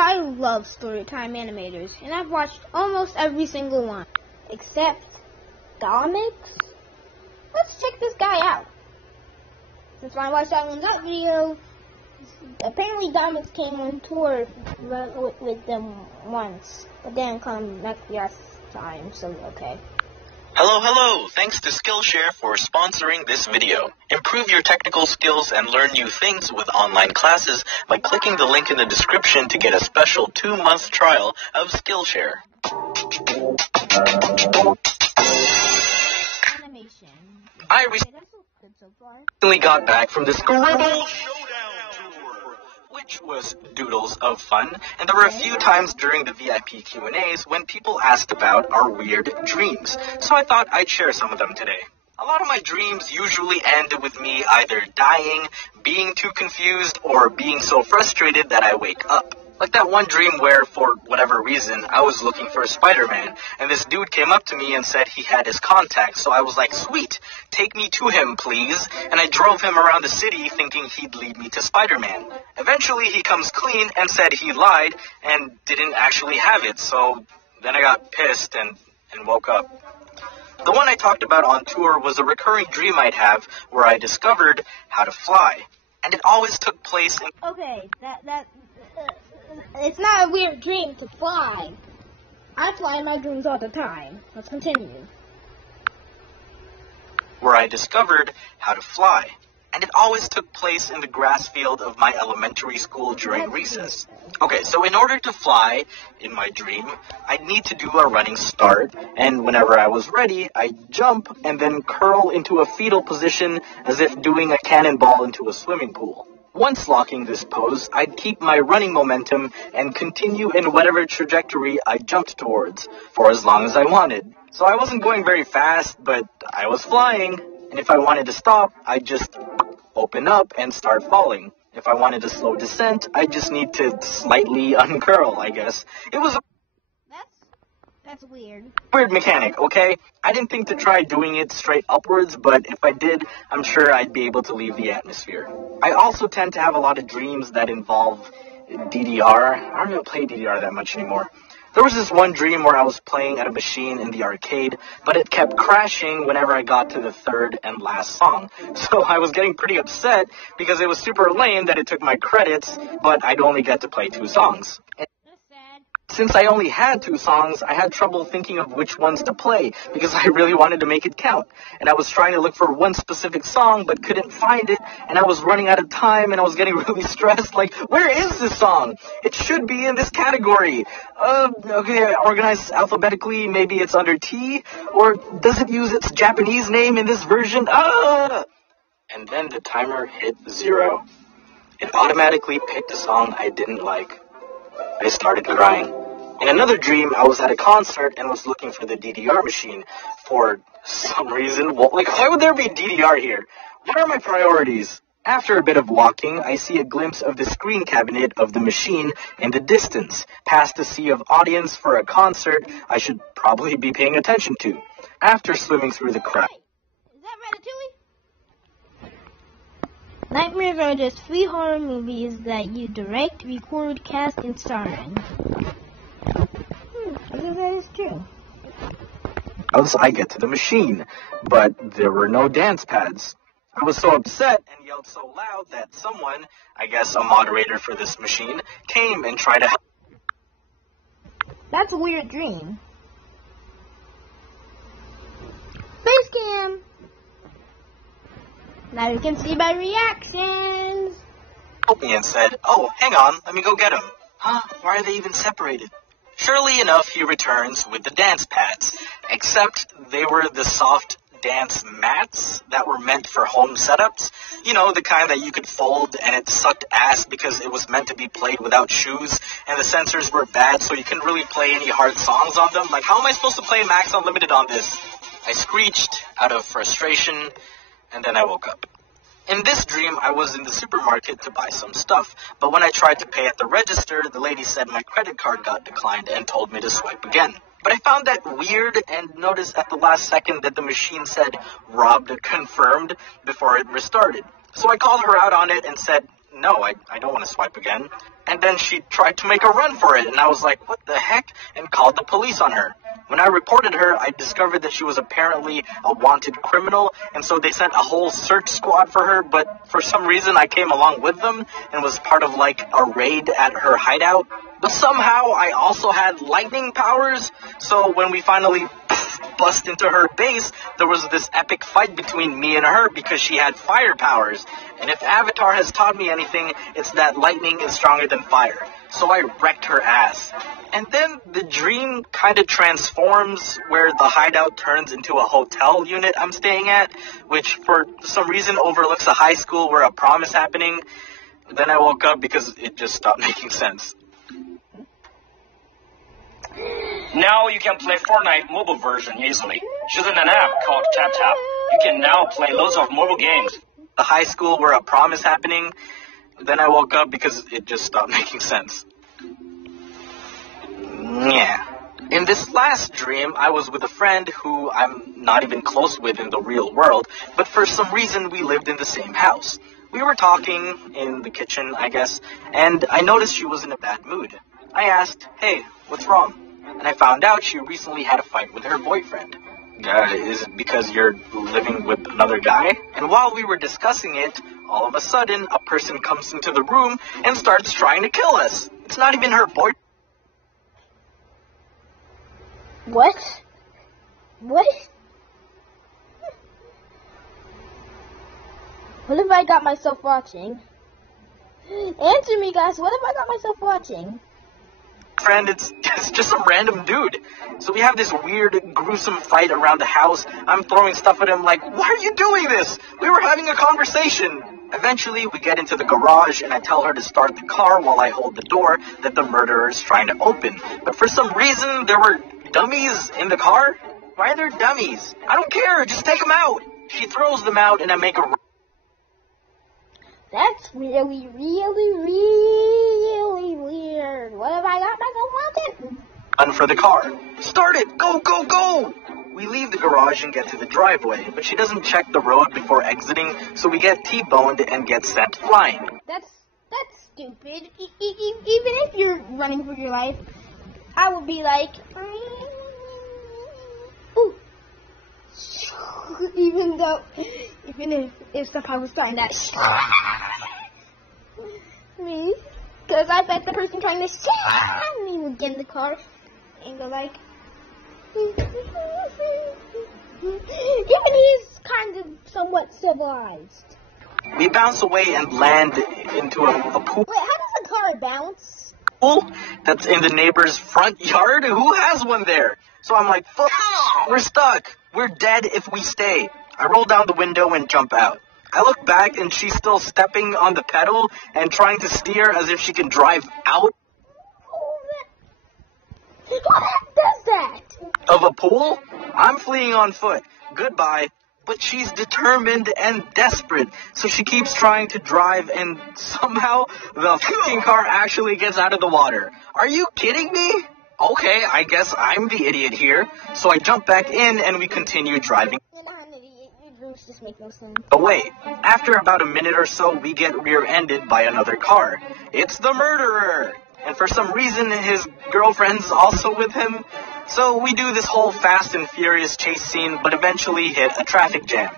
I love Storytime animators, and I've watched almost every single one, except Domix. Let's check this guy out. Since I watched that video, apparently Domix came on tour with them once, but didn't come next time, so okay. Hello! Thanks to Skillshare for sponsoring this video. Improve your technical skills and learn new things with online classes by clicking the link in the description to get a special 2-month trial of Skillshare. I recently got back from the Scribble Showdown tour, which was doodles of fun, and there were a few times during the VIP Q&As when people asked about our weird dreams, so I thought I'd share some of them today. A lot of my dreams usually end with me either dying, being too confused, or being so frustrated that I wake up. Like that one dream where, for whatever reason, I was looking for Spider-Man, and this dude came up to me and said he had his contact, so I was like, sweet, take me to him, please, and I drove him around the city thinking he'd lead me to Spider-Man. Eventually, he comes clean and said he lied and didn't actually have it, so then I got pissed and woke up. The one I talked about on tour was a recurring dream I'd have where I discovered how to fly, and it always took place in... Okay, it's not a weird dream to fly. I fly in my dreams all the time. Let's continue. Where I discovered how to fly. And it always took place in the grass field of my elementary school during recess. Okay, so in order to fly in my dream, I'd need to do a running start. And whenever I was ready, I'd jump and then curl into a fetal position as if doing a cannonball into a swimming pool. Once locking this pose, I'd keep my running momentum and continue in whatever trajectory I jumped towards for as long as I wanted. So I wasn't going very fast, but I was flying. And if I wanted to stop, I'd just open up and start falling. If I wanted a slow descent, I'd just need to slightly uncurl, I guess. It was a... That's weird. Weird mechanic, okay? I didn't think to try doing it straight upwards, but if I did, I'm sure I'd be able to leave the atmosphere. I also tend to have a lot of dreams that involve DDR. I don't even play DDR that much anymore. There was this one dream where I was playing at a machine in the arcade, but it kept crashing whenever I got to the third and last song. So I was getting pretty upset because it was super lame that it took my credits, but I'd only get to play 2 songs. Since I only had 2 songs, I had trouble thinking of which ones to play because I really wanted to make it count. And I was trying to look for one specific song but couldn't find it, and I was running out of time and I was getting really stressed, like, where is this song? It should be in this category. Okay, organized alphabetically, maybe it's under T, or does it use its Japanese name in this version? And then the timer hit 0. It automatically picked a song I didn't like. I started crying. In another dream, I was at a concert and was looking for the DDR machine for some reason. Why would there be DDR here? What are my priorities? After a bit of walking, I see a glimpse of the screen cabinet of the machine in the distance, past a sea of audience for a concert I should probably be paying attention to. After swimming through the crowd... Is that Ratatouille? Nightmares are just free horror movies that you direct, record, cast, and star in. I think that is true. Once I get to the machine, but there were no dance pads. I was so upset and yelled so loud that someone, I guess a moderator for this machine, came and tried to help. That's a weird dream. Face cam! Now you can see my reactions. Helped me and said, oh, hang on, let me go get him. Huh? Why are they even separated? Surely enough, he returns with the dance pads, except they were the soft dance mats that were meant for home setups. You know, the kind that you could fold and it sucked ass because it was meant to be played without shoes and the sensors were bad so you couldn't really play any hard songs on them. Like, how am I supposed to play Max Unlimited on this? I screeched out of frustration and then I woke up. In this dream, I was in the supermarket to buy some stuff, but when I tried to pay at the register, the lady said my credit card got declined and told me to swipe again. But I found that weird and noticed at the last second that the machine said robbed confirmed before it restarted. So I called her out on it and said, no, I don't want to swipe again. and then she tried to make a run for it, and I was like, what the heck, and called the police on her. When I reported her, I discovered that she was apparently a wanted criminal, and so they sent a whole search squad for her, but for some reason I came along with them and was part of like a raid at her hideout. But somehow I also had lightning powers, so when we finally bust into her base, there was this epic fight between me and her because she had fire powers. And if Avatar has taught me anything, it's that lightning is stronger than fire. So I wrecked her ass. And then the dream kind of transforms where the hideout turns into a hotel unit I'm staying at, which for some reason overlooks a high school where a prom is happening. Then I woke up because it just stopped making sense. Now you can play Fortnite mobile version easily. Using an app called TapTap, you can now play loads of mobile games. The high school where a prom is happening. Then I woke up because it just stopped making sense. Yeah. In this last dream, I was with a friend who I'm not even close with in the real world, but for some reason we lived in the same house. We were talking in the kitchen, I guess, and I noticed she was in a bad mood. I asked, hey, what's wrong? And I found out she recently had a fight with her boyfriend. Is it because you're living with another guy? And while we were discussing it, all of a sudden, a person comes into the room and starts trying to kill us. It's not even her boyfriend. What? What? What have I got myself watching? Answer me, guys. What have I got myself watching? Friend, it's just a random dude. So we have this weird, gruesome fight around the house. I'm throwing stuff at him like, why are you doing this? We were having a conversation. Eventually, we get into the garage, and I tell her to start the car while I hold the door that the murderer is trying to open. But for some reason, there were dummies in the car. Why are there dummies? I don't care. Just take them out. She throws them out, and I make a... That's really, really, really weird. What have I got myself watching? Run for the car. Start it! Go, go, go! We leave the garage and get to the driveway, but she doesn't check the road before exiting, so we get T-boned and get sent flying. That's stupid. Even if you're running for your life, I would be like, ooh. Even if somehow was starting that me, because I bet the person trying to stab me would get in the car and go like, even he's kind of somewhat civilized. We bounce away and land into a pool. Wait, how does a car bounce? Pool that's in the neighbor's front yard? Who has one there? So I'm like, fuck, we're stuck. We're dead if we stay. I roll down the window and jump out. I look back and she's still stepping on the pedal and trying to steer as if she can drive out. What does that? Of a pool? I'm fleeing on foot. Goodbye. But she's determined and desperate, so she keeps trying to drive, and somehow the fucking car actually gets out of the water. Are you kidding me? Okay, I guess I'm the idiot here. So I jump back in and we continue driving Just make no sense. away. After about a minute or so, we get rear-ended by another car. It's the murderer! And for some reason, his girlfriend's also with him. So we do this whole Fast and Furious chase scene, but eventually hit a traffic jam.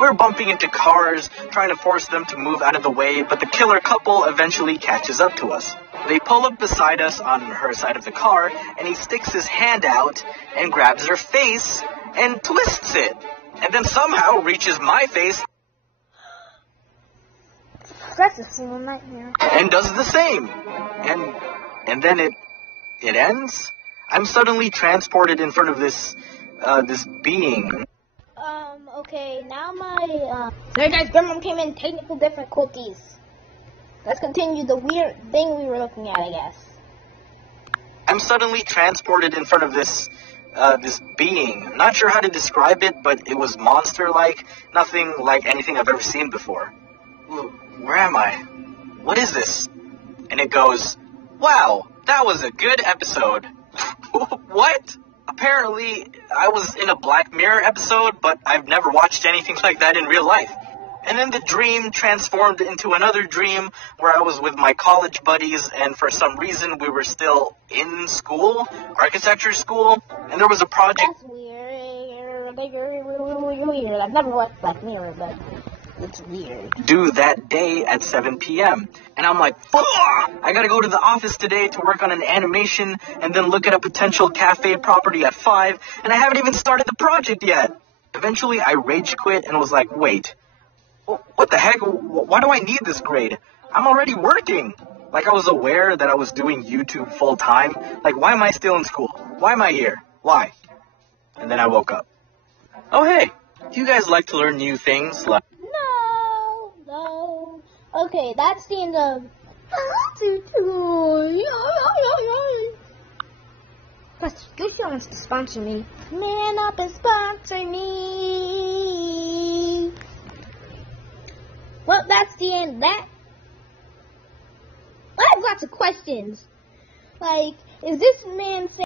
We're bumping into cars, trying to force them to move out of the way, but the killer couple eventually catches up to us. They pull up beside us on her side of the car, and he sticks his hand out and grabs her face and twists it. And then somehow reaches my face That's a single nightmare. and does the same. And then it ends. I'm suddenly transported in front of this being. Okay, now sorry guys, Grandmom came in, technical difficulties. Let's continue the weird thing we were looking at, I guess. I'm suddenly transported in front of this being. Not sure how to describe it, but it was monster-like. Nothing like anything I've ever seen before. Where am I? What is this? And it goes, wow, that was a good episode. What? Apparently, I was in a Black Mirror episode, but I've never watched anything like that in real life. And then the dream transformed into another dream where I was with my college buddies, and for some reason we were still in school, architecture school, and there was a project. That's weird. I've never watched Black Mirror, but it's weird. Due that day at 7 p.m. And I'm like, fuck! I gotta go to the office today to work on an animation and then look at a potential cafe property at 5, and I haven't even started the project yet. Eventually, I rage quit and was like, wait. What the heck? Why do I need this grade? I'm already working. Like, I was aware that I was doing YouTube full time. Like, why am I still in school? Why am I here? Why? And then I woke up. Oh, hey. Do you guys like to learn new things? Like, No. Okay, that's the end of... Plus, Gucci wants to sponsor me. Man up and sponsor me. Well, that's the end of that. I have lots of questions. Like, is this man saying